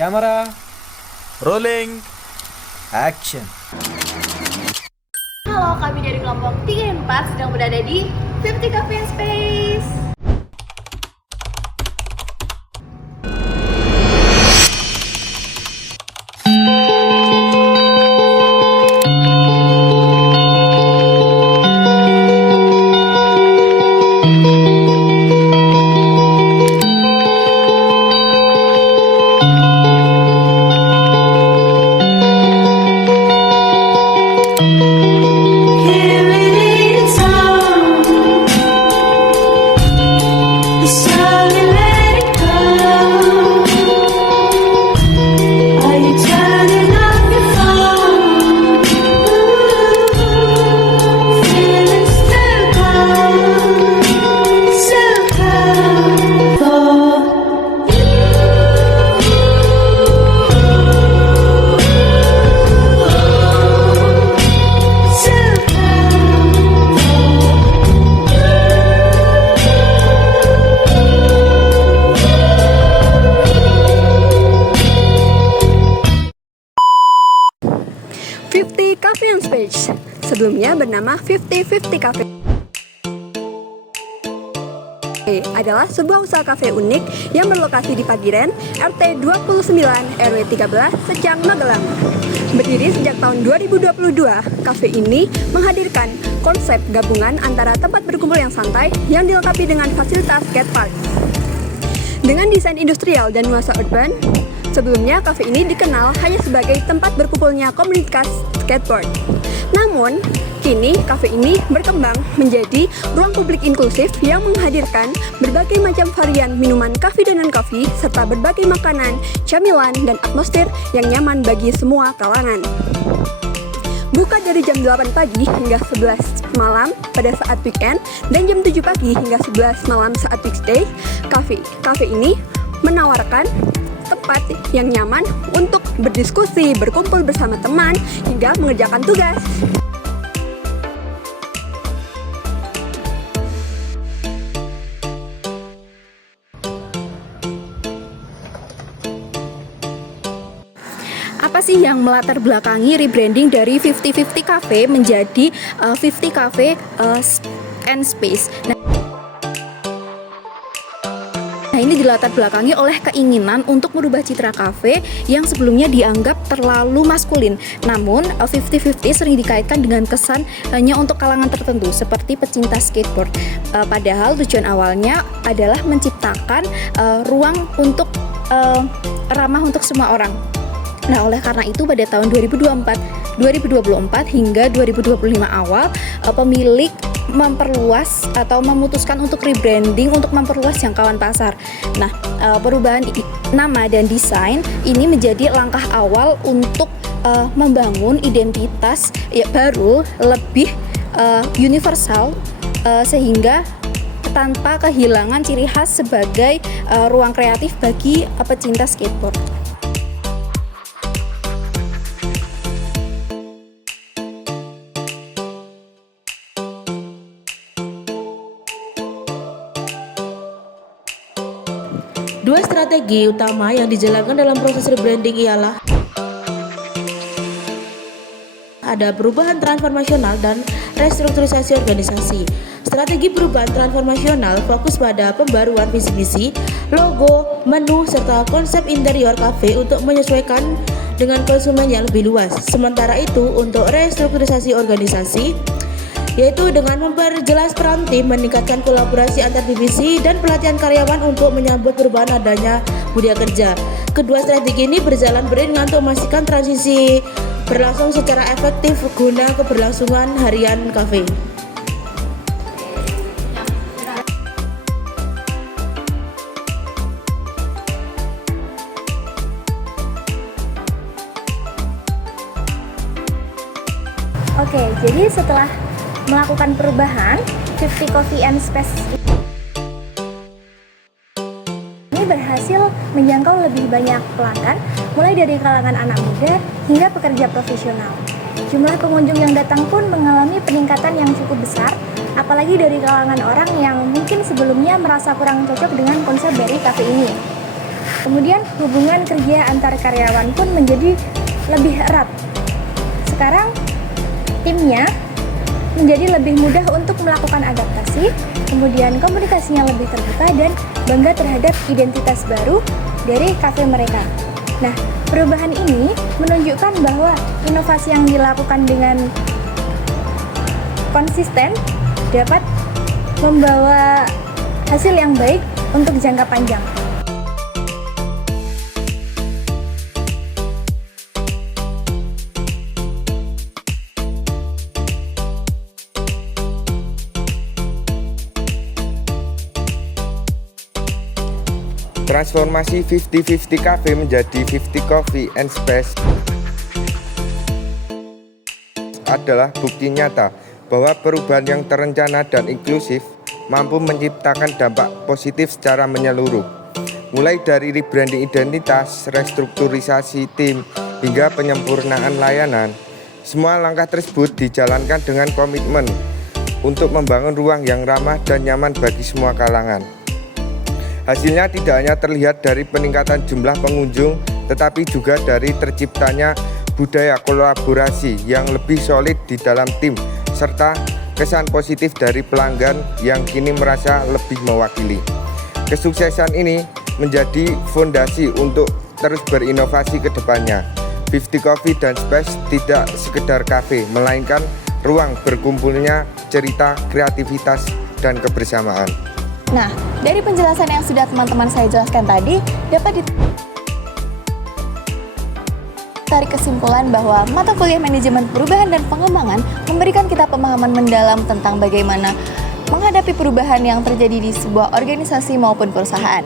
Kamera, Rolling. action. Halo, kami dari kelompok 3 dan 4 sedang berada di 50 Cafe and Space. Cafe and Space, sebelumnya bernama 50-50 Cafe, adalah sebuah usaha kafe unik yang berlokasi di Pagiren, RT 29 RW 13, Secang, Magelang. Berdiri sejak tahun 2022, kafe ini menghadirkan konsep gabungan antara tempat berkumpul yang santai yang dilengkapi dengan fasilitas skatepark. Dengan desain industrial dan nuansa urban, sebelumnya kafe ini dikenal hanya sebagai tempat berkumpulnya komunitas skateboard. Namun, kini kafe ini berkembang menjadi ruang publik inklusif yang menghadirkan berbagai macam varian minuman kafe dan non-kafe serta berbagai makanan, camilan, dan atmosfer yang nyaman bagi semua kalangan. Buka dari jam 8 pagi hingga 11 malam pada saat weekend dan jam 7 pagi hingga 11 malam saat weekday. Kafe ini menawarkan tempat yang nyaman untuk berdiskusi, berkumpul bersama teman, hingga mengerjakan tugas. Apa sih yang melatar belakangi rebranding dari 50-50 Cafe menjadi 50 Cafe and Space? Nah, ini dilatar belakangi oleh keinginan untuk merubah citra kafe yang sebelumnya dianggap terlalu maskulin. Namun, 50-50 sering dikaitkan dengan kesan hanya untuk kalangan tertentu, seperti pecinta skateboard. Padahal tujuan awalnya adalah menciptakan ruang untuk ramah untuk semua orang. Nah, oleh karena itu pada tahun 2024 hingga 2025 awal, pemilik memperluas atau memutuskan untuk rebranding untuk memperluas jangkauan pasar. Nah, perubahan nama dan desain ini menjadi langkah awal untuk membangun identitas baru lebih universal sehingga tanpa kehilangan ciri khas sebagai ruang kreatif bagi pecinta skateboard. Dua strategi utama yang dijalankan dalam proses rebranding ialah ada perubahan transformasional dan restrukturisasi organisasi. Strategi perubahan transformasional fokus pada pembaruan visi misi, logo, menu, serta konsep interior kafe untuk menyesuaikan dengan konsumen yang lebih luas. Sementara itu, untuk restrukturisasi organisasi, yaitu dengan memperjelas peran tim, meningkatkan kolaborasi antar divisi, dan pelatihan karyawan untuk menyambut perubahan adanya budaya kerja. Kedua strategi ini berjalan beriringan untuk memastikan transisi berlangsung secara efektif guna keberlangsungan harian kafe. Oke, jadi setelah melakukan perubahan, 50 Coffee and Space ini berhasil menjangkau lebih banyak pelanggan, mulai dari kalangan anak muda hingga pekerja profesional. Jumlah pengunjung yang datang pun mengalami peningkatan yang cukup besar, apalagi dari kalangan orang yang mungkin sebelumnya merasa kurang cocok dengan konsep dari kafe ini. Kemudian hubungan kerja antar karyawan pun menjadi lebih erat. Sekarang timnya menjadi lebih mudah untuk melakukan adaptasi, kemudian komunikasinya lebih terbuka dan bangga terhadap identitas baru dari kafe mereka. Nah, perubahan ini menunjukkan bahwa inovasi yang dilakukan dengan konsisten dapat membawa hasil yang baik untuk jangka panjang. Transformasi 50-50 Cafe menjadi 50 Coffee and Space adalah bukti nyata bahwa perubahan yang terencana dan inklusif mampu menciptakan dampak positif secara menyeluruh. Mulai dari rebranding identitas, restrukturisasi tim, hingga penyempurnaan layanan. Semua langkah tersebut dijalankan dengan komitmen untuk membangun ruang yang ramah dan nyaman bagi semua kalangan. Hasilnya tidak hanya terlihat dari peningkatan jumlah pengunjung, tetapi juga dari terciptanya budaya kolaborasi yang lebih solid di dalam tim, serta kesan positif dari pelanggan yang kini merasa lebih mewakili. Kesuksesan ini menjadi fondasi untuk terus berinovasi ke depannya. 50 Coffee dan Space tidak sekedar kafe, melainkan ruang berkumpulnya cerita, kreativitas, dan kebersamaan. Nah, dari penjelasan yang sudah teman-teman saya jelaskan tadi, dapat ditarik kesimpulan bahwa mata kuliah manajemen perubahan dan pengembangan memberikan kita pemahaman mendalam tentang bagaimana menghadapi perubahan yang terjadi di sebuah organisasi maupun perusahaan.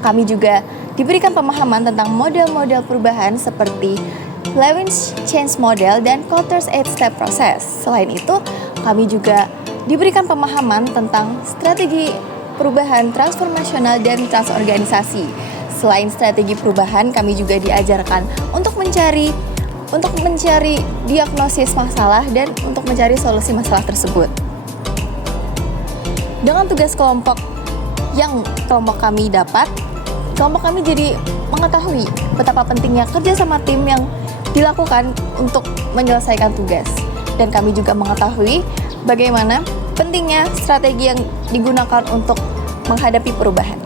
Kami juga diberikan pemahaman tentang model-model perubahan seperti Lewin's Change Model dan Kotter's 8-Step Process. Selain itu, kami juga diberikan pemahaman tentang strategi perubahan transformasional dan transorganisasi. Selain strategi perubahan, kami juga diajarkan untuk mencari diagnosis masalah dan untuk mencari solusi masalah tersebut. Dengan tugas kelompok yang kelompok kami dapat, kelompok kami jadi mengetahui betapa pentingnya kerja sama tim yang dilakukan untuk menyelesaikan tugas. Dan kami juga mengetahui bagaimana pentingnya strategi yang digunakan untuk menghadapi perubahan.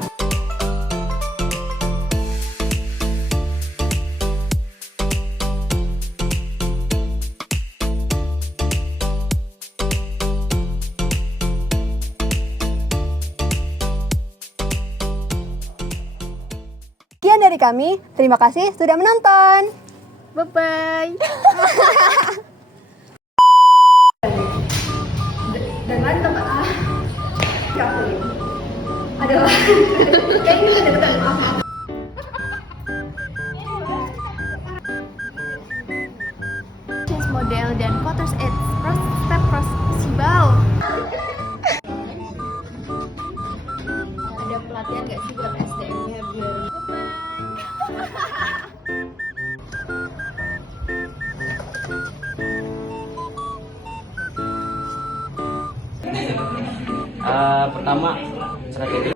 Sekian dari kami, terima kasih sudah menonton. Bye-bye! Dengan tempat kafe adalah yang ini benar-benar maaf. Change model dan Kotter's 8-Step Process. Ada pelatihan nggak sih buat SDM-nya biar Pertama strategi